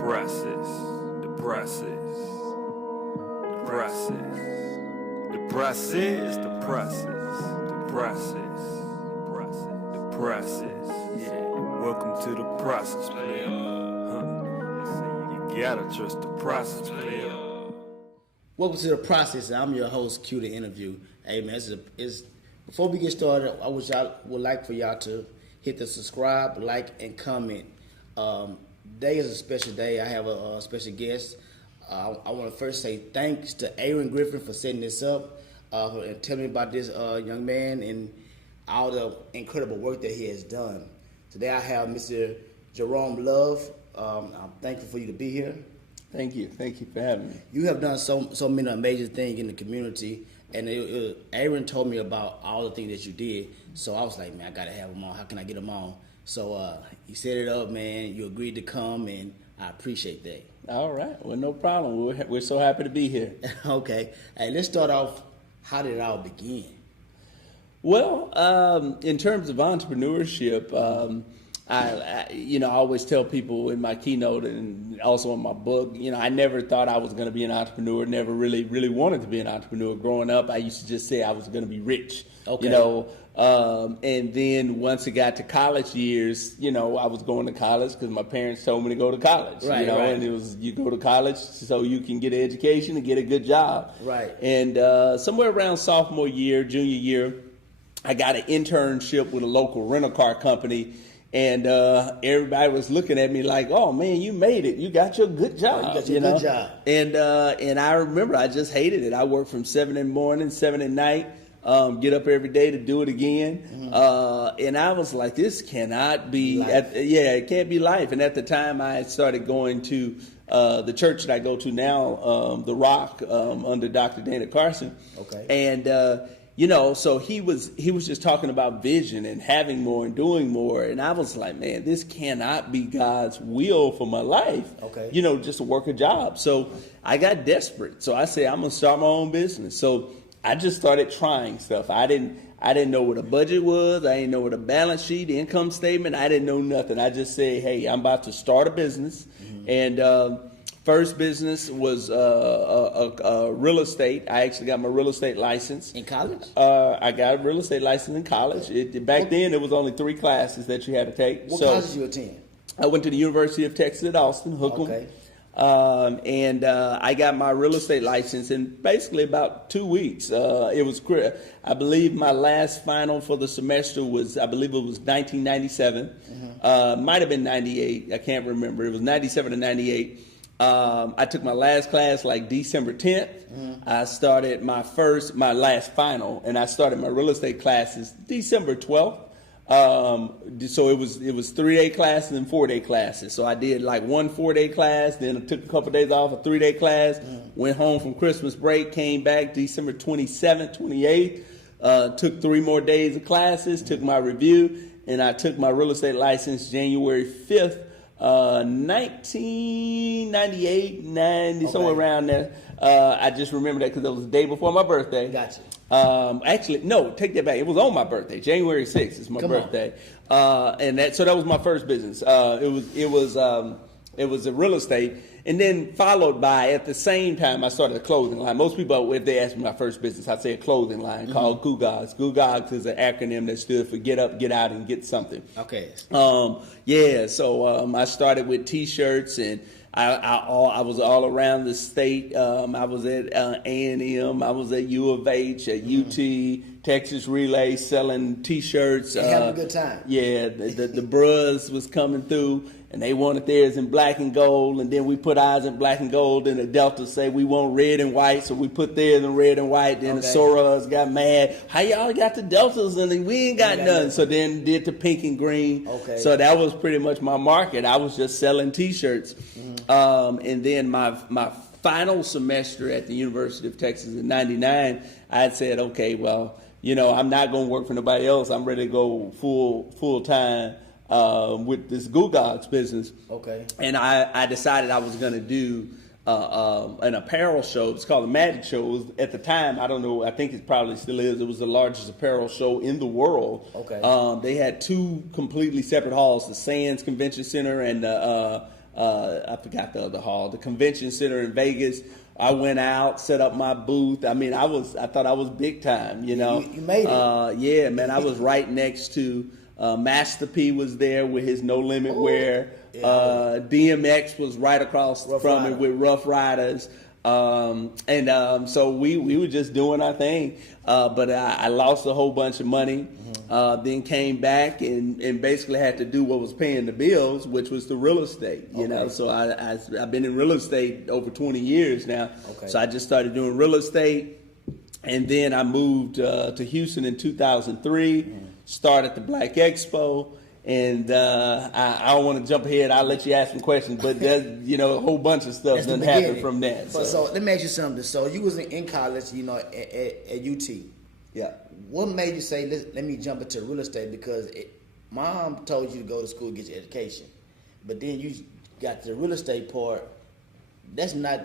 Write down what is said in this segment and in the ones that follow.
presses, the presses, the presses, the presses, the presses, the presses, the presses. Yeah, welcome to the process, player. You gotta trust the process, player. Welcome to the process. I'm your host, Q, the interview. Hey man, before we get started, I would like for y'all to hit the subscribe, like, and comment. Today is a special day. I have a special guest. I want to first say thanks to Aaron Griffin for setting this up and telling me about this young man and all the incredible work that he has done. Today I have Mr. Jerome Love. I'm thankful for you to be here. Thank you for having me. You have done so many amazing things in the community, and Aaron told me about all the things that you did. So I was like, man, I gotta have him on. How can I get him on? So he set it up, man. You agreed to come, and I appreciate that. All right. Well, no problem. We're so happy to be here. Okay. Hey, let's start off. How did it all begin? Well, in terms of entrepreneurship, I always tell people in my keynote and also in my book, I never thought I was going to be an entrepreneur. Never really wanted to be an entrepreneur. Growing up, I used to just say I was going to be rich. Okay. And then once it got to college years, I was going to college because my parents told me to go to college. Right. And it was you go to college so you can get an education and get a good job. Right. And somewhere around sophomore year, junior year, I got an internship with a local rental car company. And everybody was looking at me like, "Oh man, you made it! You got your good job! You got your good job!" And I remember I just hated it. I worked from 7 in the morning, 7 at night. Get up every day to do it again. Mm-hmm. And I was like, "This cannot be. It can't be life." And at the time, I started going to the church that I go to now, The Rock, under Dr. Dana Carson. Okay. And so he was just talking about vision and having more and doing more. And I was like, man, this cannot be God's will for my life. Okay. Just to work a job. So I got desperate. So I said, I'm going to start my own business. So I just started trying stuff. I didn't know what a budget was. I didn't know what a balance sheet, income statement. I didn't know nothing. I just said, hey, I'm about to start a business. Mm-hmm. And, first business was real estate. I actually got my real estate license. In college? I got a real estate license in college. Back then, it was only 3 classes that you had to take. What classes did you attend? I went to the University of Texas at Austin, Hook'em. Okay. And I got my real estate license in basically about 2 weeks. It was, I believe my last final for the semester was, I believe it was 1997. Mm-hmm. Might have been 98. I can't remember. It was 97 or 98. I took my last class like December 10th. Mm-hmm. I started my last final, and I started my real estate classes December 12th. So it was 3-day classes and 4-day classes. So I did like 1 4-day class, then I took a couple of days off, a 3-day class, went home from Christmas break, came back December 27th, 28th, took 3 more days of classes, took my review, and I took my real estate license January 5th. 1998, 90, okay. Somewhere around there. I just remember that because it was the day before my birthday. Gotcha. Actually, no, take that back. It was on my birthday. January 6th is my birthday. And that was my first business. It was a real estate, and then followed by, at the same time, I started a clothing line. Most people, if they ask me my first business, I'd say a clothing line called Gugogs. Gugogs is an acronym that stood for Get Up, Get Out, and Get Something. Okay. So I started with T-shirts, and I was all around the state. I was at A&M. I was at U of H, at UT, Texas Relay, selling T-shirts. Having a good time. Yeah, the bros was coming through, and they wanted theirs in black and gold, and then we put ours in black and gold, and the Delta say we want red and white, so we put theirs in red and white. Then the Soras got mad. How y'all got the Deltas and we ain't got nothing? So then did the pink and green. Okay. So that was pretty much my market. I was just selling T-shirts. Mm-hmm. And then my final semester at the University of Texas in '99, I had said, okay, well, I'm not going to work for nobody else. I'm ready to go full time. With this Gugogs business. Okay. And I decided I was going to do an apparel show. It's called the Magic Show. It was, at the time, I don't know, I think it probably still is. It was the largest apparel show in the world. Okay. They had 2 completely separate halls, the Sands Convention Center and I forgot the other hall, the convention center in Vegas. I went out, set up my booth. I mean, I thought I was big time, you know. You made it. Yeah, man, I was right next to Master P was there with his No Limit Wear. Yeah. DMX was right across from me with Rough Riders. So we were just doing our thing. But I lost a whole bunch of money. Then came back and basically had to do what was paying the bills, which was the real estate, you know. So I've been in real estate over 20 years now. So I just started doing real estate. And then I moved to Houston in 2003, started the Black Expo. And I don't want to jump ahead. I'll let you ask some questions, but there's, you know, a whole bunch of stuff doesn't happen from that. So let me ask you something. So you was in college, you know, at UT. Yeah. What made you say, let me jump into real estate? Because mom told you to go to school, get your education. But then you got the real estate part. That's not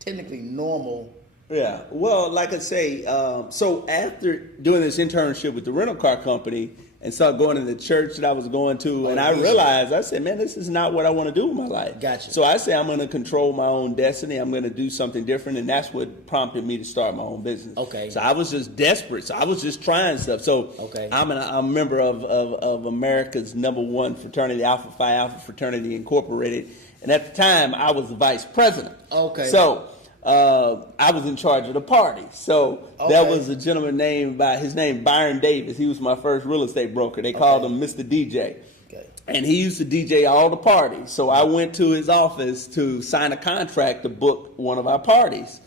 technically normal. Yeah. Well, like I say, so after doing this internship with the rental car company, and started going to the church that I was going to, and I realized, I said, man, this is not what I want to do with my life. Gotcha. So I said, I'm going to control my own destiny. I'm going to do something different, and that's what prompted me to start my own business. Okay. So I was just desperate. So I was just trying stuff. So I'm a member of America's #1 fraternity, Alpha Phi Alpha Fraternity Incorporated, and at the time, I was the vice president. Okay. So I was in charge of the party. So there was a gentleman his name Byron Davis. He was my first real estate broker. They called him Mr. DJ. Okay. And he used to DJ all the parties. So I went to his office to sign a contract to book one of our parties.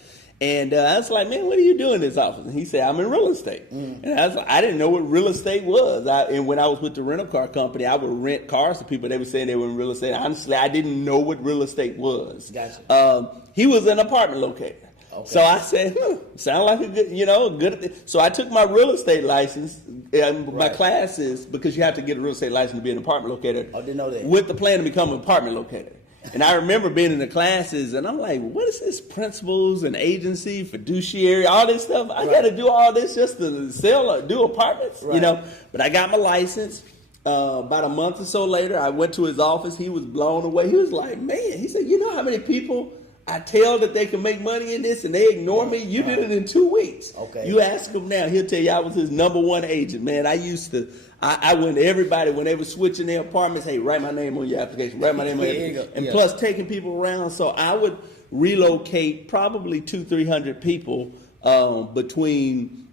And I was like, man, what are you doing in this office? And he said, I'm in real estate. And I didn't know what real estate was. And when I was with the rental car company, I would rent cars to people. They were saying they were in real estate. Honestly, I didn't know what real estate was. Gotcha. He was an apartment locator. Okay. So I said, sound like a good. So I took my real estate license, my classes, because you have to get a real estate license to be an apartment locator. I didn't know that. With the plan to become an apartment locator. And I remember being in the classes, and I'm like, what is this principles and agency, fiduciary, all this stuff? I got to do all this just to sell or do apartments, you know? But I got my license. About a month or so later, I went to his office. He was blown away. He was like, man, he said, you know how many people I tell that they can make money in this and they ignore me? You did it in 2 weeks. Okay. You ask him now, he'll tell you I was his #1 agent, man. I went to everybody when they were switching their apartments. Hey, write my name on your application. Write my name on your application. And plus taking people around. So I would relocate probably 200-300 people between,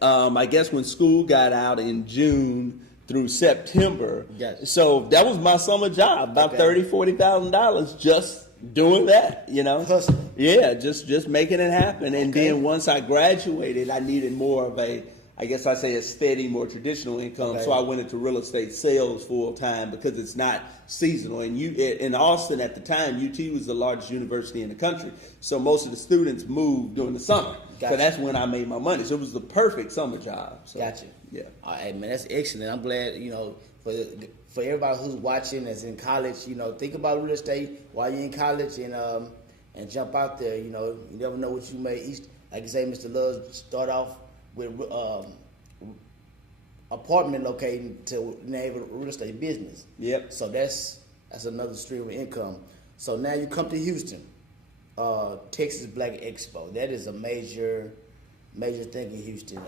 I guess, when school got out in June through September. So that was my summer job, about $30,000-$40,000 just doing that, you know. Hustling. Yeah, just making it happen. And then once I graduated, I needed more of a steady, more traditional income. So I went into real estate sales full time because it's not seasonal. And in Austin at the time, UT was the largest university in the country. So most of the students moved during the summer. Gotcha. So that's when I made my money. So it was the perfect summer job. So, gotcha. Yeah. All right, man, that's excellent. I'm glad, you know, for everybody who's watching that's in college, you know, think about real estate while you're in college and jump out there. You know, you never know what you may. Like you say, Mr. Love, start off with apartment locating to enable real estate business. Yep. So that's another stream of income. So now you come to Houston, Texas Black Expo. That is a major thing in Houston.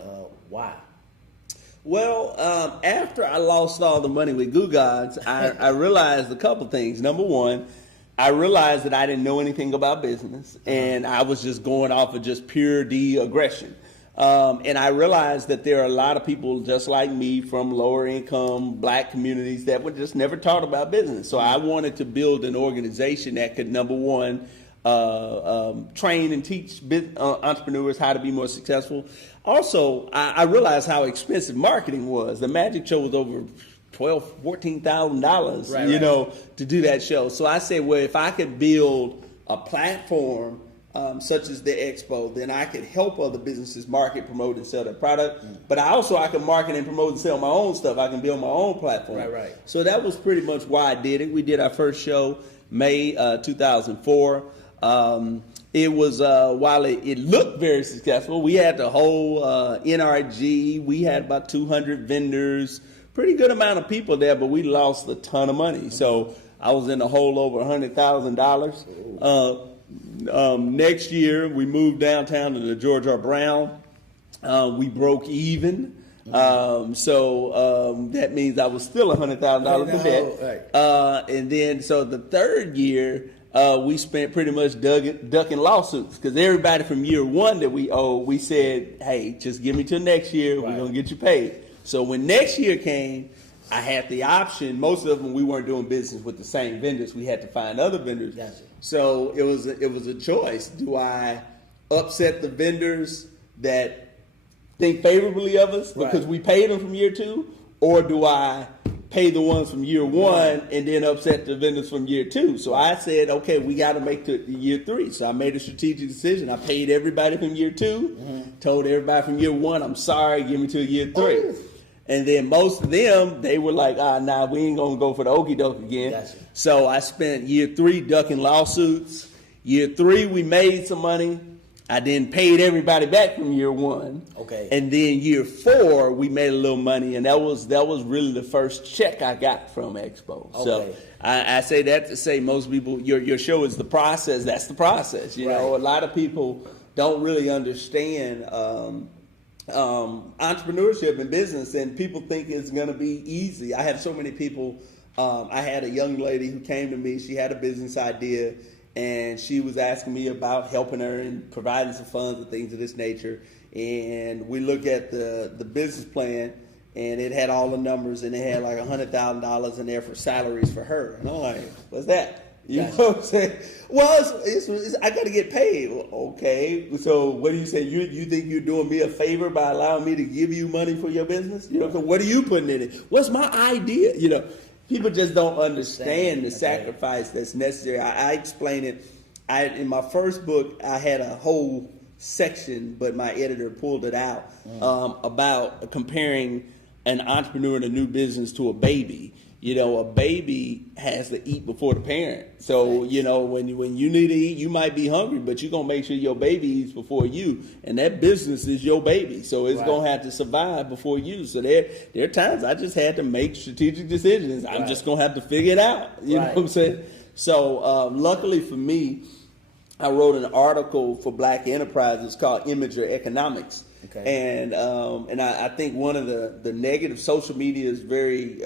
Why? Well, after I lost all the money with Goo Gods, I realized a couple things. Number one, I realized that I didn't know anything about business, and I was just going off of just pure aggression. And I realized that there are a lot of people just like me from lower income black communities that were just never taught about business. So I wanted to build an organization that could, number one, train and teach entrepreneurs how to be more successful. Also, I realized how expensive marketing was. The Magic Show was over $14,000, you know, to do that show. So I said, well, if I could build a platform such as the Expo, then I could help other businesses market, promote, and sell their product. But I can market and promote and sell my own stuff. I can build my own platform. Right. So that was pretty much why I did it. We did our first show May 2004. It was, while it looked very successful, we had the whole NRG. We had about 200 vendors, pretty good amount of people there, but we lost a ton of money. So I was in the hole over $100,000. Next year, we moved downtown to the George R. Brown. We broke even. So that means I was still $100,000 in debt. And then, so the third year, we spent pretty much ducking lawsuits, because everybody from year one that we owed, we said, hey, just give me till next year. We're going to get you paid. So when next year came, I had the option. Most of them, we weren't doing business with the same vendors. We had to find other vendors. Gotcha. So it was a choice. Do I upset the vendors that think favorably of us because we paid them from year two, or do I pay the ones from year one and then upset the vendors from year two? So I said, okay, we got to make to year three. So I made a strategic decision. I paid everybody from year two, told everybody from year one, I'm sorry, give me till year three. Oh. And then most of them, they were like, nah, we ain't going to go for the okie doke again. Gotcha. So I spent year three ducking lawsuits. Year three, we made some money. I then paid everybody back from year one. Okay. And then year four, we made a little money, and that was really the first check I got from Expo. Okay. So I say that to say most people, your show is the process. That's the process. You know, a lot of people don't really understand entrepreneurship and business, and people think it's going to be easy. I have so many people. I had a young lady who came to me. She had a business idea, and she was asking me about helping her and providing some funds and things of this nature. And we looked at the business plan, and it had all the numbers, and it had like $100,000 in there for salaries for her. And I'm like, what's that? You know what I'm saying? Well, it's I got to get paid. Well, okay. So what do you say? You think you're doing me a favor by allowing me to give you money for your business? You know, so what are you putting in it? What's my idea? You know, people just don't understand the sacrifice that's necessary. I explain it. In my first book, I had a whole section, but my editor pulled it out about comparing an entrepreneur in a new business to a baby. You know, a baby has to eat before the parent. So, you know, when you need to eat, you might be hungry, but you're going to make sure your baby eats before you. And that business is your baby. So it's going to have to survive before you. So there are times I just had to make strategic decisions. I'm just going to have to figure it out. You know what I'm saying? So luckily for me, I wrote an article for Black Enterprises called Imager Economics. Okay. And I think one of the negative, social media is very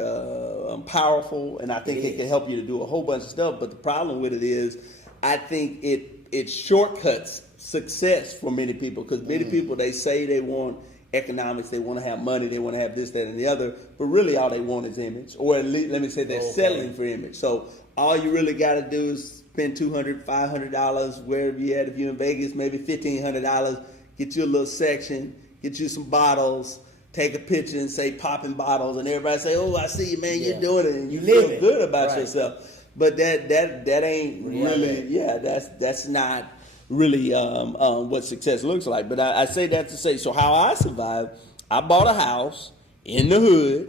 powerful, and I think it can help you to do a whole bunch of stuff. But the problem with it is, I think it shortcuts success for many people, because many people, they say they want economics, they want to have money, they want to have this, that, and the other, but really all they want is image, or at least, let me say, they're selling for image. So all you really got to do is spend $200, $500 wherever you at. If you're in Vegas, maybe $1,500. Get you a little section, get you some bottles, take a picture and say popping bottles, and everybody say, oh, I see you, man, you're doing it, and you feel good about yourself. But that ain't really, that's not really what success looks like. But I say that to say, so how I survived, I bought a house in the hood,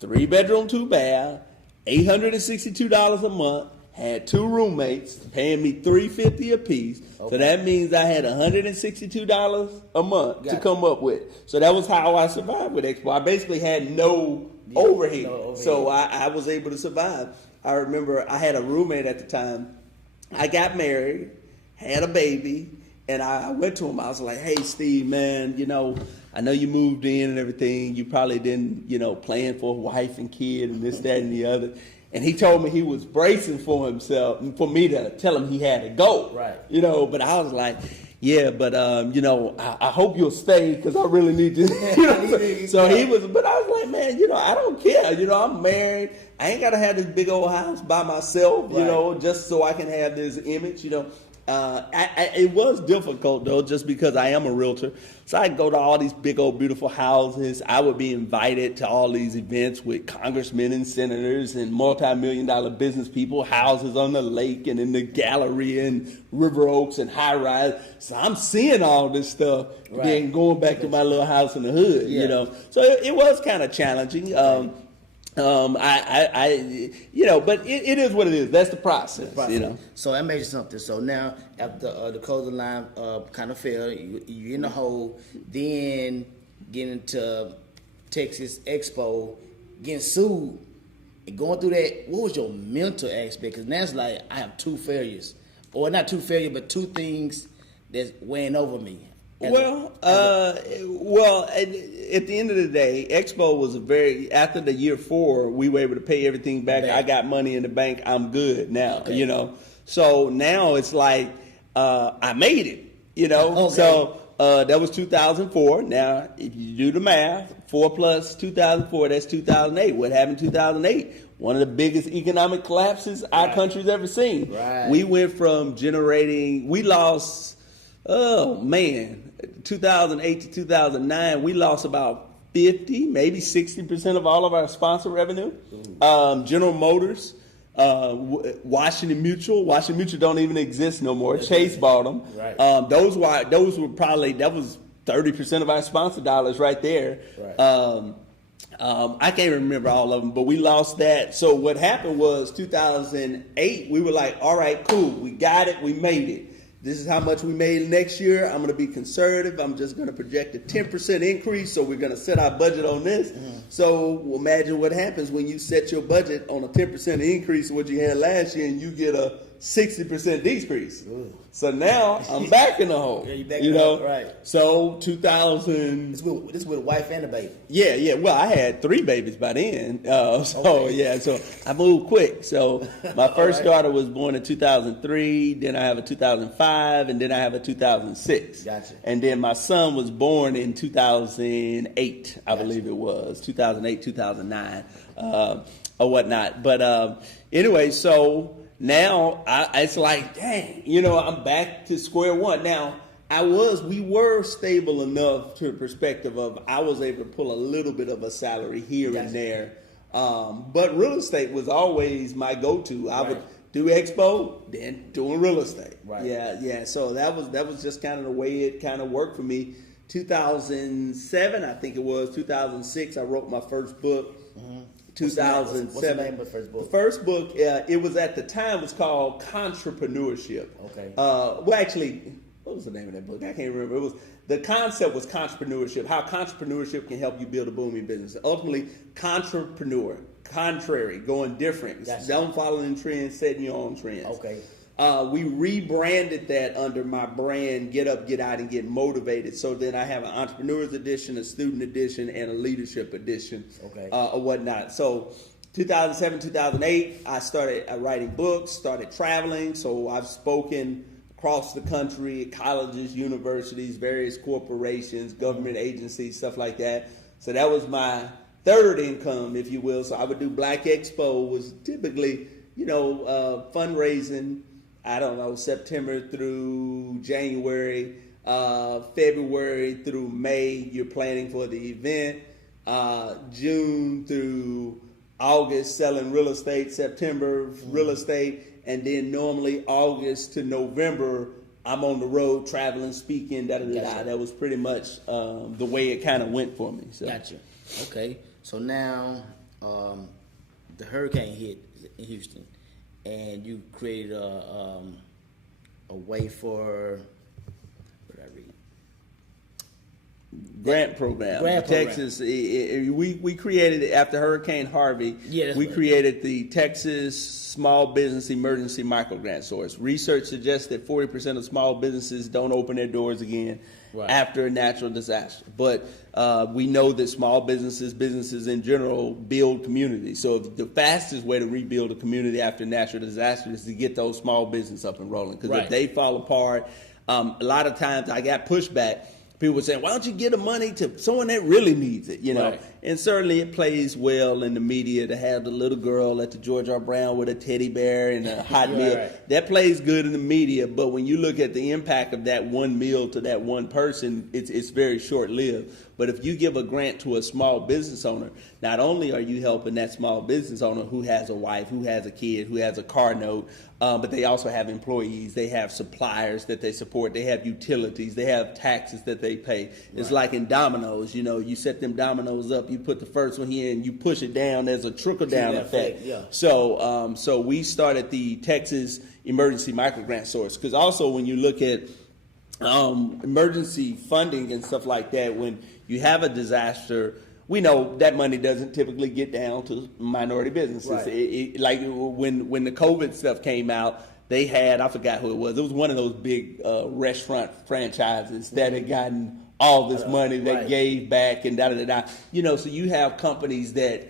3-bedroom, 2-bath, $862 a month, had 2 roommates paying me $350 a piece. So that means I had $162 a month to come up with. So that was how I survived with Expo. I basically had no overhead. So I was able to survive. I remember I had a roommate at the time. I got married, had a baby, and I went to him. I was like, hey, Steve, man, you know, I know you moved in and everything. You probably didn't, you know, plan for a wife and kid and this, that, and the other. And he told me he was bracing for himself, for me to tell him he had to go. Right. You know, but I was like, yeah, but, you know, I hope you'll stay, because I really need you. You know? So he was, but I was like, man, you know, I don't care. You know, I'm married. I ain't got to have this big old house by myself, you know, just so I can have this image, you know. It was difficult, though, just because I am a realtor. So I'd go to all these big old beautiful houses. I would be invited to all these events with congressmen and senators and multi-million-dollar business people, houses on the lake and in the gallery and River Oaks and high rise. So I'm seeing all this stuff, then going back to my little house in the hood, you know. So it was kind of challenging. You know, but it is what it is. That's the process, you know. So that makes something. So now, after the closing line kind of failed, you're in the hole, then getting into Texas Expo, getting sued And going through that, what was your mental aspect? Because that's like, I have two failures. Or not two failures, but two things that's weighing over me. At the end of the day, Expo was after the year 4, we were able to pay everything back. I got money in the bank. I'm good now, you know. So now it's like, I made it, you know. Okay. So that was 2004. Now, if you do the math, 4 plus 2004, that's 2008. What happened in 2008? One of the biggest economic collapses our country's ever seen. Right. We went from we lost, 2008 to 2009, we lost about 50, maybe 60% of all of our sponsor revenue. General Motors, Washington Mutual don't even exist no more. Chase bought them. Right. Those were probably, that was 30% of our sponsor dollars right there. Right. I can't remember all of them, but we lost that. So what happened was 2008, we were like, all right, cool, we got it, we made it. This is how much we made next year. I'm going to be conservative. I'm just going to project a 10% increase. So we're going to set our budget on this. So imagine what happens when you set your budget on a 10% increase of what you had last year and you get a 60% decrease. Ooh. So now I'm back in the hole. Yeah, you back in the hole, right. So 2000. This with a wife and a baby. Yeah. Well, I had 3 babies by then. So I moved quick. So my first daughter was born in 2003. Then I have a 2005, and then I have a 2006. Gotcha. And then my son was born in 2008, I believe it was 2008, 2009, or whatnot. But anyway, so. Now it's like, dang, you know, I'm back to square one. Now we were stable enough to the perspective of I was able to pull a little bit of a salary here and there, but real estate was always my go-to. I would do Expo, then doing real estate. Right. Yeah. So that was just kind of the way it kind of worked for me. 2007, I think it was 2006. I wrote my first book. 2007. What's the name of the first book? The first book, it was at the time, was called Entrepreneurship. Okay. Well, actually, what was the name of that book? I can't remember. The concept was entrepreneurship, how entrepreneurship can help you build a booming business. Ultimately, contrary, going different. Gotcha. Don't follow the trends, setting your own trends. Okay. We rebranded that under my brand, Get Up, Get Out, and Get Motivated. So then I have an entrepreneur's edition, a student edition, and a leadership edition, or whatnot. So 2007, 2008, I started writing books, started traveling. So I've spoken across the country, at colleges, universities, various corporations, government agencies, stuff like that. So that was my third income, if you will. So I would do Black Expo, was typically, fundraising, I don't know, September through January, February through May, you're planning for the event, June through August, selling real estate, September, real estate, and then normally August to November, I'm on the road, traveling, speaking, da-da-da-da. That was pretty much the way it kind of went for me. So. Gotcha. Okay. So now the hurricane hit in Houston, and you created a way for, what did I read? Grant program. Texas. We created it after Hurricane Harvey. Yeah, we created the Texas Small Business Emergency Micro Grant Source. Research suggests that 40% of small businesses don't open their doors again after a natural disaster. But we know that small businesses in general, build communities. So the fastest way to rebuild a community after a natural disaster is to get those small businesses up and rolling. Because if they fall apart, a lot of times I got pushback. People were saying, why don't you give the money to someone that really needs it, And certainly it plays well in the media to have the little girl at the George R. Brown with a teddy bear and a hot meal. That plays good in the media, but when you look at the impact of that one meal to that one person, it's very short-lived. But if you give a grant to a small business owner, not only are you helping that small business owner who has a wife, who has a kid, who has a car note, but they also have employees, they have suppliers that they support, they have utilities, they have taxes that they pay. It's like in dominoes, you set them dominoes up, you put the first one here and you push it down, there's a trickle-down effect. So we started the Texas Emergency Micro Grant Source, because also when you look at emergency funding and stuff like that, when you have a disaster, we know that money doesn't typically get down to minority businesses. Right. Like when the COVID stuff came out, they had, I forgot who it was. It was one of those big restaurant franchises that had gotten all this money they Right. gave back and da-da-da-da. You know, so you have companies that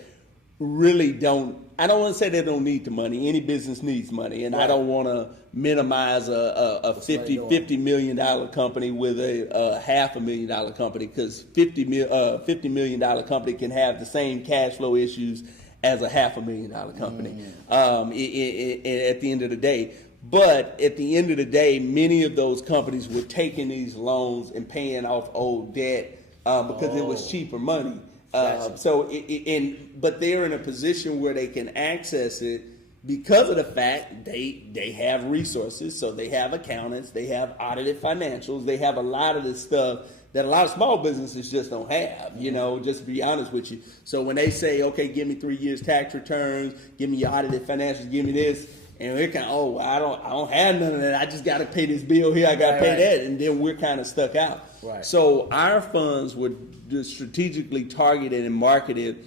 really don't, I don't want to say they don't need the money. Any business needs money. And I Right. don't want to minimize a $50 million company with a $500,000 company, because $50 million company can have the same cash flow issues as a $500,000 company at the end of the day. But at the end of the day, many of those companies were taking these loans and paying off old debt because it was cheaper money. Gotcha. But they're in a position where they can access it because of the fact they have resources. So they have accountants, they have audited financials, they have a lot of this stuff that a lot of small businesses just don't have, you know, just to be honest with you. So when they say, okay, give me 3 years tax returns, give me your audited financials, give me this, and we're kind of, I don't have none of that. I just got to pay this bill here. I got to pay that. And then we're kind of stuck out. Right. So our funds were just strategically targeted and marketed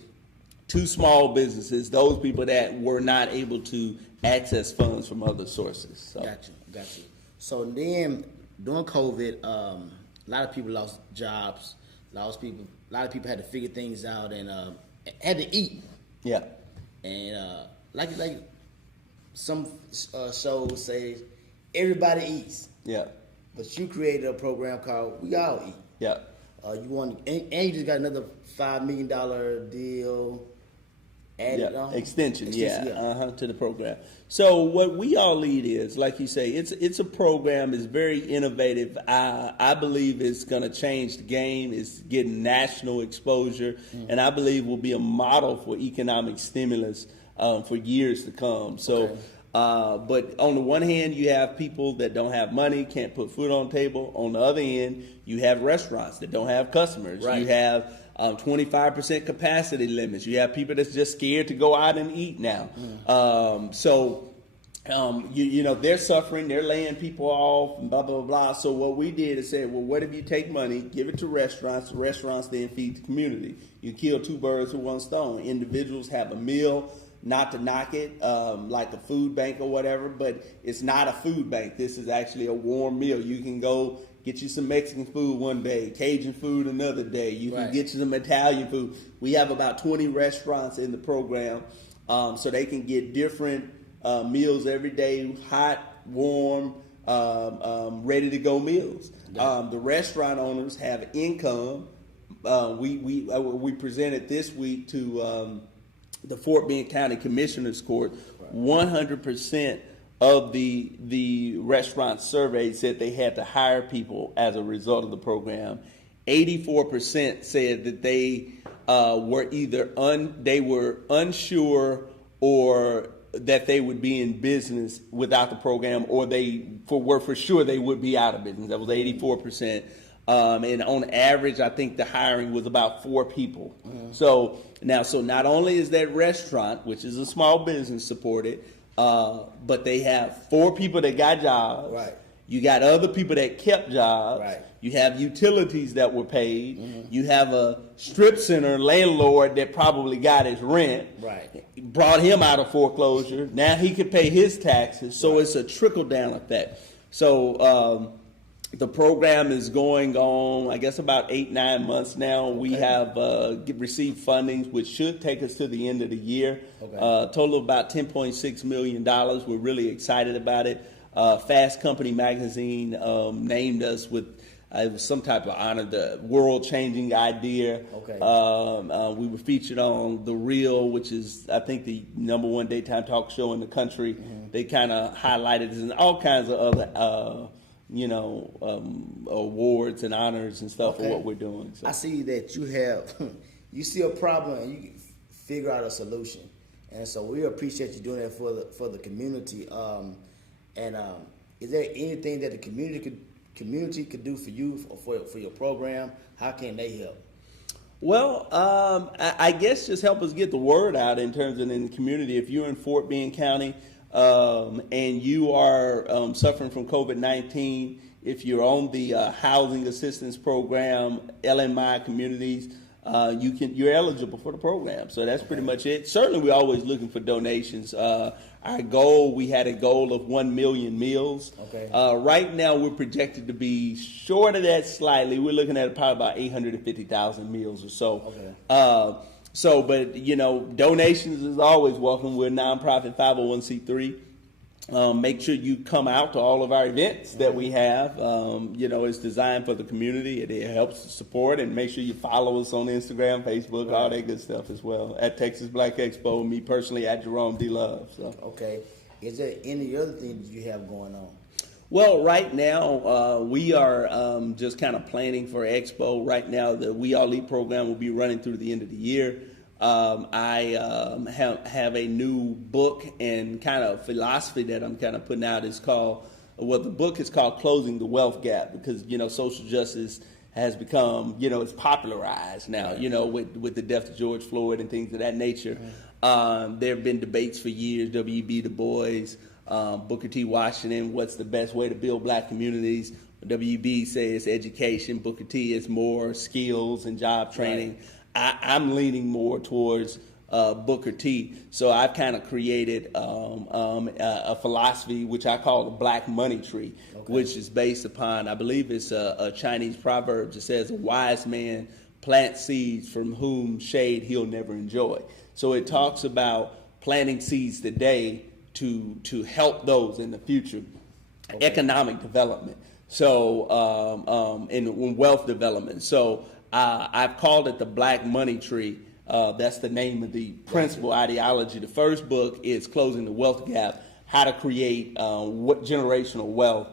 to small businesses, those people that were not able to access funds from other sources. So. Got you. So then during COVID, a lot of people lost jobs. A lot of people had to figure things out and had to eat. Yeah. And like some shows say, everybody eats. Yeah. But you created a program called We All Eat. Yeah. You won, and you just got another $5 million deal added on. Extension, to the program. So what We All Eat is, like you say, it's a program. It's very innovative. I believe it's going to change the game. It's getting national exposure, and I believe will be a model for economic stimulus for years to come. So. Okay. But on the one hand, you have people that don't have money, can't put food on the table. On the other end, you have restaurants that don't have customers. Right. You have 25% capacity limits. You have people that's just scared to go out and eat now. You know, they're suffering. They're laying people off and blah, blah, blah. So what we did is say, well, what if you take money, give it to restaurants, the restaurants then feed the community. You kill two birds with one stone. Individuals have a meal. Not to knock it, like a food bank or whatever, but it's not a food bank. This is actually a warm meal. You can go get you some Mexican food one day, Cajun food another day. You can get you some Italian food. We have about 20 restaurants in the program, so they can get different meals every day, hot, warm, ready to go meals. The restaurant owners have income. We presented this week to the Fort Bend County Commissioner's Court. 100% of the restaurants surveyed said they had to hire people as a result of the program. 84% said that they were either unsure or that they would be in business without the program, or were for sure they would be out of business. That was 84%. And on average, I think the hiring was about 4 people. So not only is that restaurant, which is a small business, supported, but they have 4 people that got jobs. Right. You got other people that kept jobs. Right. You have utilities that were paid. You have a strip center landlord that probably got his rent. Right. Brought him out of foreclosure. Now he could pay his taxes. So it's a trickle down effect. So the program is going on, I guess, about 8-9 months now. We have received funding, which should take us to the end of the year. Total of about $10.6 million. We're really excited about it. Fast Company magazine named us with it was some type of honor, the world-changing idea. We were featured on The Real, which is, I think, the #1 daytime talk show in the country. They kind of highlighted us in all kinds of other awards and honors and stuff for what we're doing. So. I see that you see a problem and you figure out a solution, and so we appreciate you doing that for the community. Is there anything that the community could do for you for your program? How can they help? Well, I guess just help us get the word out in terms of in the community. If you're in Fort Bend County. And you are suffering from COVID-19, if you're on the housing assistance program, LMI communities, you're eligible for the program. So that's pretty much it. Certainly, we're always looking for donations. We had a goal of 1 million meals. Okay. Right now, we're projected to be short of that slightly. We're looking at probably about 850,000 meals or so. Okay. But donations is always welcome. We're a nonprofit 501c3. Make sure you come out to all of our events that we have. It's designed for the community. It helps support, and make sure you follow us on Instagram, Facebook, all that good stuff as well. At Texas Black Expo, me personally at Jerome D. Love. So. Okay. Is there any other things you have going on? Well, right now, we are just kind of planning for Expo. Right now, the We All Eat program will be running through the end of the year. I have a new book and kind of philosophy that I'm kind of putting out. The book is called Closing the Wealth Gap, because, social justice has become, it's popularized now, with the death of George Floyd and things of that nature. There have been debates for years, W.E.B. Du Bois, Booker T. Washington, what's the best way to build black communities? W.E.B. says education, Booker T. is more skills and job training. Right. I'm leaning more towards Booker T. So I've kind of created a philosophy which I call the Black Money Tree, which is based upon, I believe it's a Chinese proverb that says, a wise man plants seeds from whom shade he'll never enjoy. So it talks about planting seeds today to help those in the future. Economic development. So and wealth development. So I've called it the Black Money Tree. That's the name of the principal ideology. The first book is Closing the Wealth Gap, how to create generational wealth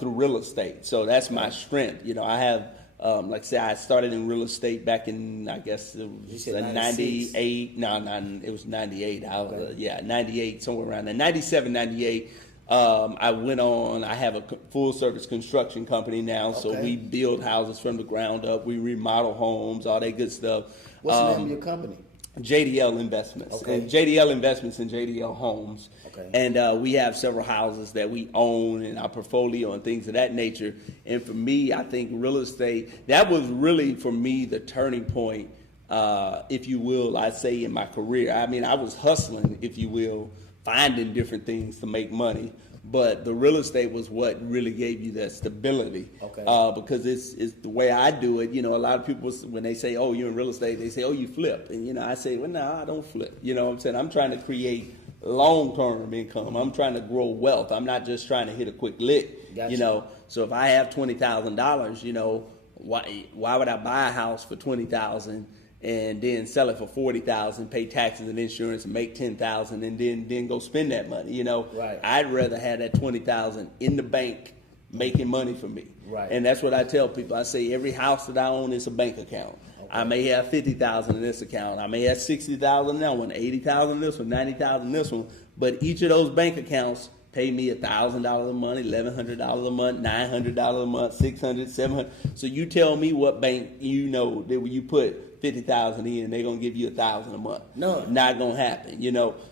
through real estate. So that's my strength. I have, like I said, I started in real estate back in, I guess, it was 98. No, it was 98. 98, somewhere around there. 97, 98. I went on, I have a full service construction company now, so we build houses from the ground up, we remodel homes, all that good stuff. What's the name of your company? JDL Investments. Okay. And JDL Investments and JDL Homes. Okay. And we have several houses that we own in our portfolio and things of that nature. And for me, I think real estate, that was really, for me, the turning point, if you will, I'd say, in my career. I mean, I was hustling, if you will, finding different things to make money, but the real estate was what really gave you that stability. Because it's the way I do it. A lot of people, when they say, "Oh, you're in real estate," they say, "Oh, you flip," and I say, "Well, no, I don't flip." You know what I'm saying? I'm trying to create long-term income. I'm trying to grow wealth. I'm not just trying to hit a quick lick. Gotcha. So if I have $20,000, why would I buy a house for $20,000? And then sell it for $40,000, pay taxes and insurance, and make $10,000, and then go spend that money. Right. I'd rather have that $20,000 in the bank making money for me. Right. And that's what I tell people. I say every house that I own is a bank account. I may have $50,000 in this account. I may have $60,000 in that one, $80,000 in this one, $90,000 in this one. But each of those bank accounts pay me $1,000 a month, $1,100 a month, $900 a month, $600, $700. So you tell me what bank that you put $50,000 in, they're gonna give you $1,000 a month. No, not gonna happen.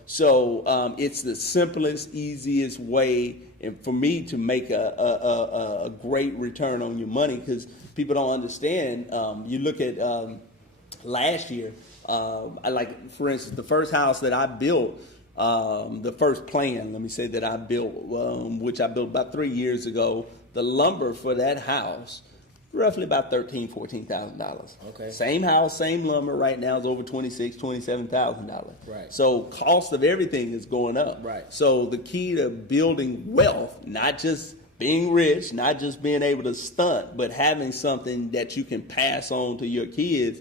So it's the simplest, easiest way, and for me to make a great return on your money, because people don't understand. You look at last year, for instance, the first house that I built. The first plan, let me say, that I built, which I built about 3 years ago, the lumber for that house, roughly about $13,000-$14,000. Okay. Same house, same lumber. Right now is over $26,000-$27,000. Right. So cost of everything is going up. Right. So the key to building wealth, not just being rich, not just being able to stunt, but having something that you can pass on to your kids,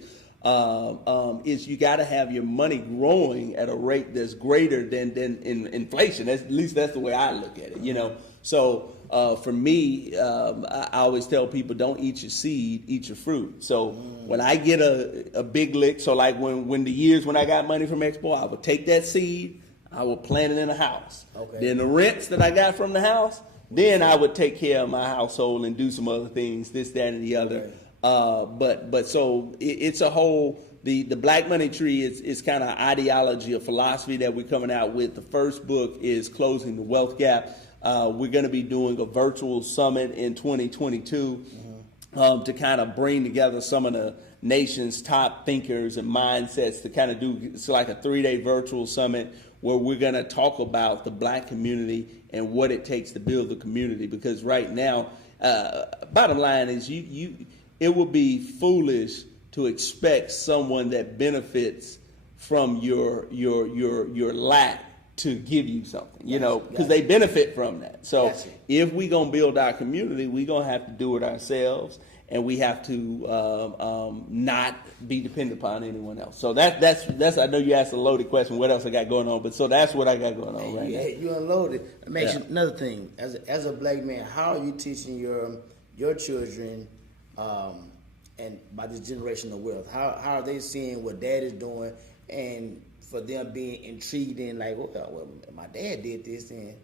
is you got to have your money growing at a rate that's greater than in inflation. At least that's the way I look at it. So for me, I always tell people, don't eat your seed, eat your fruit. So when I get a big lick, so like when the years when I got money from Expo, I would take that seed, I would plant it in a house. Then the rents that I got from the house, then I would take care of my household and do some other things, this, that, and the other. But so it's a whole, the Black Money Tree is kind of ideology, a philosophy that we're coming out with. The first book is Closing the Wealth Gap. We're going to be doing a virtual summit in 2022 to kind of bring together some of the nation's top thinkers and mindsets to kind of do, it's like a 3-day virtual summit where we're going to talk about the Black community and what it takes to build the community. Because right now, bottom line is it would be foolish to expect someone that benefits from your lack to give you something, because they benefit from that. So if we're going to build our community, we're going to have to do it ourselves, and we have to not be dependent upon anyone else. So that's I know you asked a loaded question, what else I got going on, but so that's what I got going on right now. You unloaded. It makes another thing, as a Black man, how are you teaching your children and by this generational wealth? How are they seeing what dad is doing, and for them being intrigued in like, well, my dad did this, and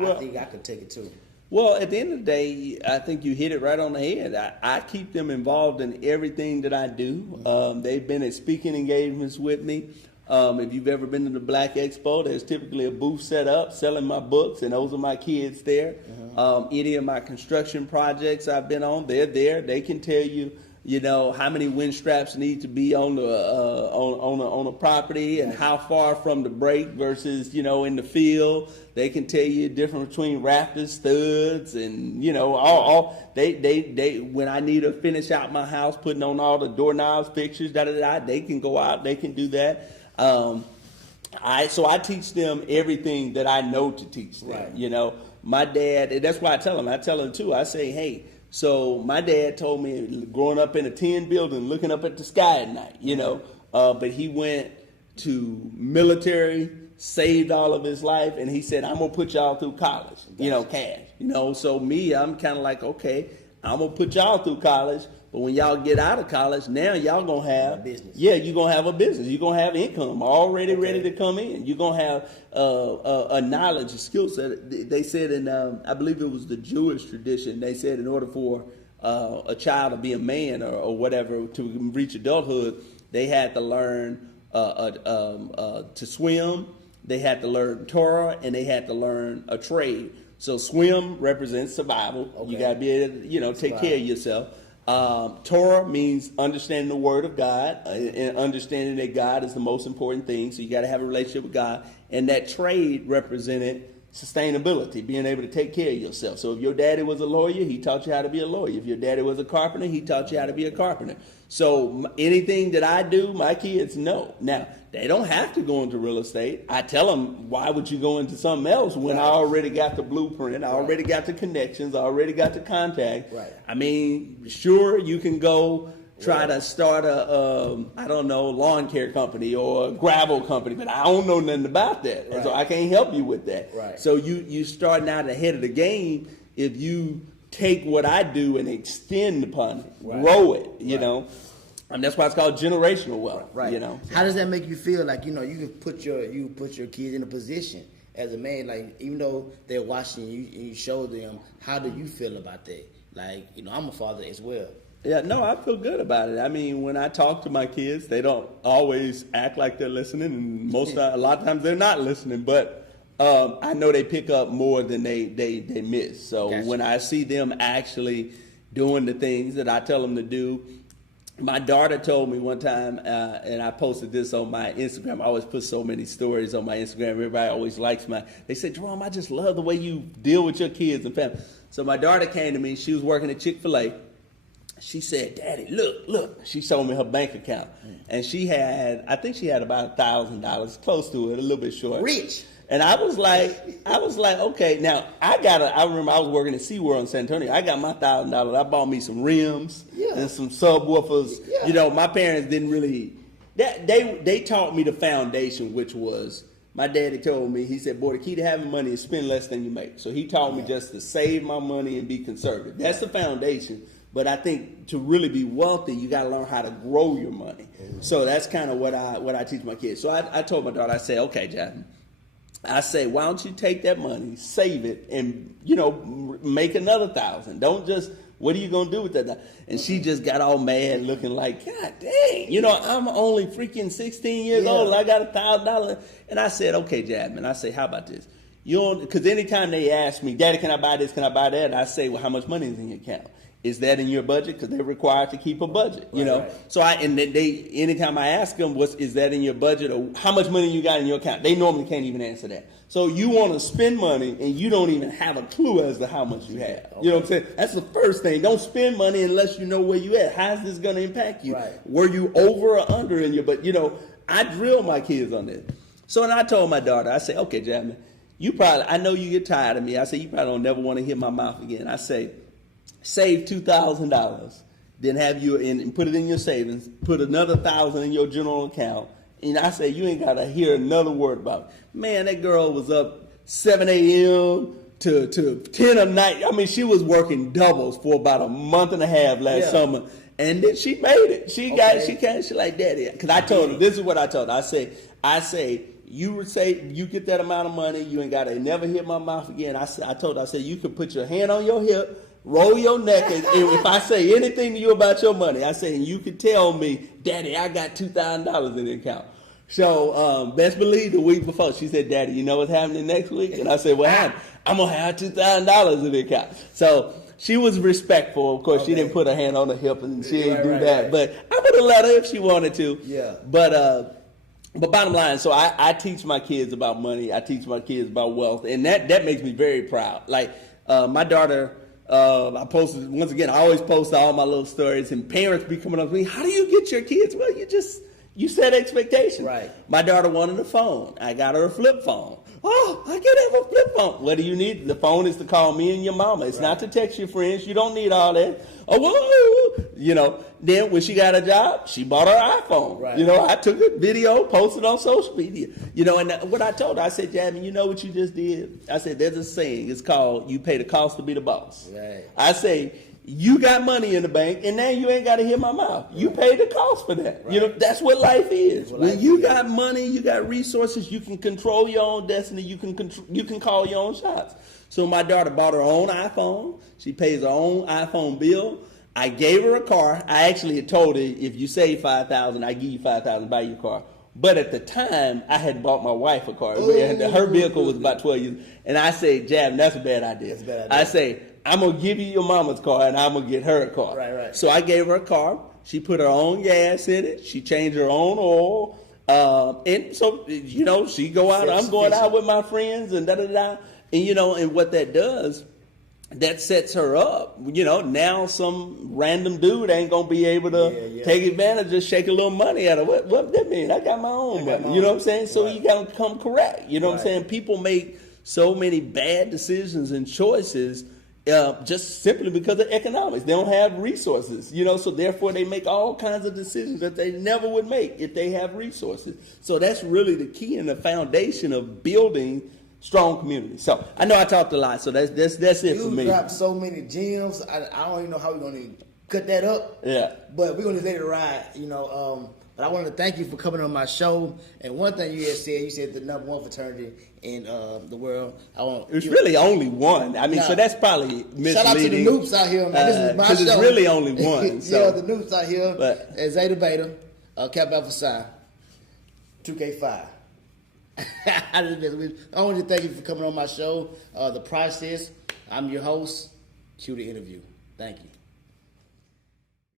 I think I could take it too. Well, at the end of the day, I think you hit it right on the head. I keep them involved in everything that I do. They've been at speaking engagements with me. If you've ever been to the Black Expo, there's typically a booth set up selling my books, and those are my kids there. Any of my construction projects I've been on, they're there. They can tell you, how many wind straps need to be on a property, and how far from the break versus, in the field. They can tell you the difference between rafters, studs, and all. They when I need to finish out my house, putting on all the doorknobs, fixtures, they can go out. They can do that. So I teach them everything that I know to teach them. Right. My dad, and that's why I tell them too. I say, hey. So my dad told me, growing up in a tin building, looking up at the sky at night, but he went to military, saved all of his life, and he said, I'm going to put y'all through college, cash. So me, I'm kind of like, okay, I'm going to put y'all through college, but when y'all get out of college, now y'all going to have business. Yeah, you're going to have a business. You're going to have income already ready to come in. You're going to have a knowledge, a skill set. They said in, I believe it was the Jewish tradition, they said in order for a child to be a man or whatever, to reach adulthood, they had to learn to swim, they had to learn Torah, and they had to learn a trade. So swim represents survival. Okay. You got to be able to, take care of yourself. Torah means understanding the Word of God and understanding that God is the most important thing. So you got to have a relationship with God. And that trade represented sustainability, being able to take care of yourself. So if your daddy was a lawyer, he taught you how to be a lawyer. If your daddy was a carpenter, he taught you how to be a carpenter. So anything that I do, my kids know. Now, they don't have to go into real estate. I tell them, why would you go into something else when I already got the blueprint, I already got the connections, I already got the contact. Right. I mean, sure, you can go try to start a, lawn care company or a gravel company, but I don't know nothing about that. Right. So I can't help you with that. Right. So you starting out ahead of the game if you take what I do and extend upon it, grow it, you know. And that's why it's called generational wealth. Right. How does that make you feel? Like, you can put your kids in a position as a man, like, even though they're watching you and you show them, how do you feel about that? Like, I'm a father as well. Yeah, no, I feel good about it. I mean, when I talk to my kids, they don't always act like they're listening, and a lot of times they're not listening, but I know they pick up more than they miss. So when I see them actually doing the things that I tell them to do. My daughter told me one time, and I posted this on my Instagram. I always put so many stories on my Instagram. Everybody always likes they said, Jerome, I just love the way you deal with your kids and family. So my daughter came to me. She was working at Chick-fil-A. She said, Daddy, look. She showed me her bank account. And I think she had about $1,000, close to it, a little bit short. Rich. And I was like, okay, now I remember I was working at SeaWorld in San Antonio. I got my $1,000. I bought me some rims and some subwoofers. Yeah. My parents didn't really, they taught me the foundation, which was, my daddy told me, he said, boy, the key to having money is spend less than you make. So he taught me just to save my money and be conservative. That's the foundation. But I think to really be wealthy, you got to learn how to grow your money. Mm-hmm. So that's kind of what I teach my kids. So I told my daughter, I said, okay, Jasmine, I say, why don't you take that money, save it, and, make another 1,000. Don't just, what are you going to do with that? And she just got all mad looking like, God dang, I'm only freaking 16 years old and I got $1,000. And I said, okay, Jasmine, I say, how about this? You don't, because anytime they ask me, Daddy, can I buy this? Can I buy that? And I say, well, how much money is in your account? Is that in your budget? Because they're required to keep a budget, you know. Right. So and then anytime I ask them, is that in your budget, or how much money you got in your account? They normally can't even answer that. So you want to spend money and you don't even have a clue as to how much you have. Okay. You know what I'm saying? That's the first thing. Don't spend money unless you know where you at. How's this going to impact you? Right. Were you over or under in your? But you know, I drill my kids on this. So then I told my daughter, I say, okay, Jasmine, I know you get tired of me. I say, you probably don't never want to hit my mouth again. I say, save $2,000, then have you and put it in your savings, put another $1,000 in your general account, and I say you ain't gotta hear another word about it. Man, that girl was up 7 a.m. to 10 at night. I mean, she was working doubles for about a month and a half last summer, and then she made it. She like, Daddy, because I told her, this is what I told her. I say. You would say you get that amount of money, you ain't gotta never hit my mouth again. I told her, I said you could put your hand on your hip, roll your neck, and if I say anything to you about your money, I say, and you can tell me, Daddy, I got $2,000 in the account. So best believe the week before, she said, Daddy, you know what's happening next week? And I said, what happened? I'm gonna have $2,000 in the account. So she was respectful. Of course, she didn't put her hand on her hip and she didn't do that. Right. But I would have let her if she wanted to. Yeah. But bottom line, so I teach my kids about money. I teach my kids about wealth, and that makes me very proud. Like my daughter, I posted once again. I always post all my little stories, and parents be coming up to me. How do you get your kids? Well, you set expectations. Right. My daughter wanted a phone. I got her a flip phone. Oh, I can't have a flip phone. What do you need? The phone is to call me and your mama. It's not to text your friends. You don't need all that. Oh, whoa. You know, then when she got a job, she bought her iPhone. Right. You know, I took a video, posted on social media. You know, and what I told her, I said, Jasmine, you know what you just did? I said, there's a saying. It's called, you pay the cost to be the boss. Right. I say, you got money in the bank, and now you ain't got to hear my mouth. You pay the cost for that. Right. You know, that's what life is. When you got money, you got resources, you can control your own destiny. You can call your own shots. So my daughter bought her own iPhone. She pays her own iPhone bill. I gave her a car. I actually had told her, if you save $5,000, I give you $5,000, buy your car. But at the time, I had bought my wife a car. Her vehicle was about 12 years. And I said, Jab, that's a bad idea. I say, I'm going to give you your mama's car, and I'm going to get her a car. Right. So I gave her a car. She put her own gas in it. She changed her own oil. And so, you know, she go out. I'm going out with my friends and da-da-da. And, you know, and what that does, that sets her up. You know, now some random dude ain't going to be able to take advantage, just shake a little money out of her. What that mean? I got my own money. You know what I'm saying? So you got to come correct. You know what I'm saying? People make so many bad decisions and choices just simply because of economics. They don't have resources, you know, so therefore they make all kinds of decisions that they never would make if they have resources. So that's really the key and the foundation of building strong communities. So I know I talked a lot, so that's it for me. You dropped so many gems. I don't even know how we're going to cut that up. Yeah. But we're going to let it ride, you know. But I want to thank you for coming on my show. And one thing you said the number one fraternity in the world. It's really only one. I mean, so that's probably misleading. Shout out to the noobs out here, man. This is my show. Because it's really only one. So. Yeah, the noobs out here. Zeta Beta, Kappa Alpha Psi, 2K5. I want to thank you for coming on my show. The Process. I'm your host. Cue the interview. Thank you.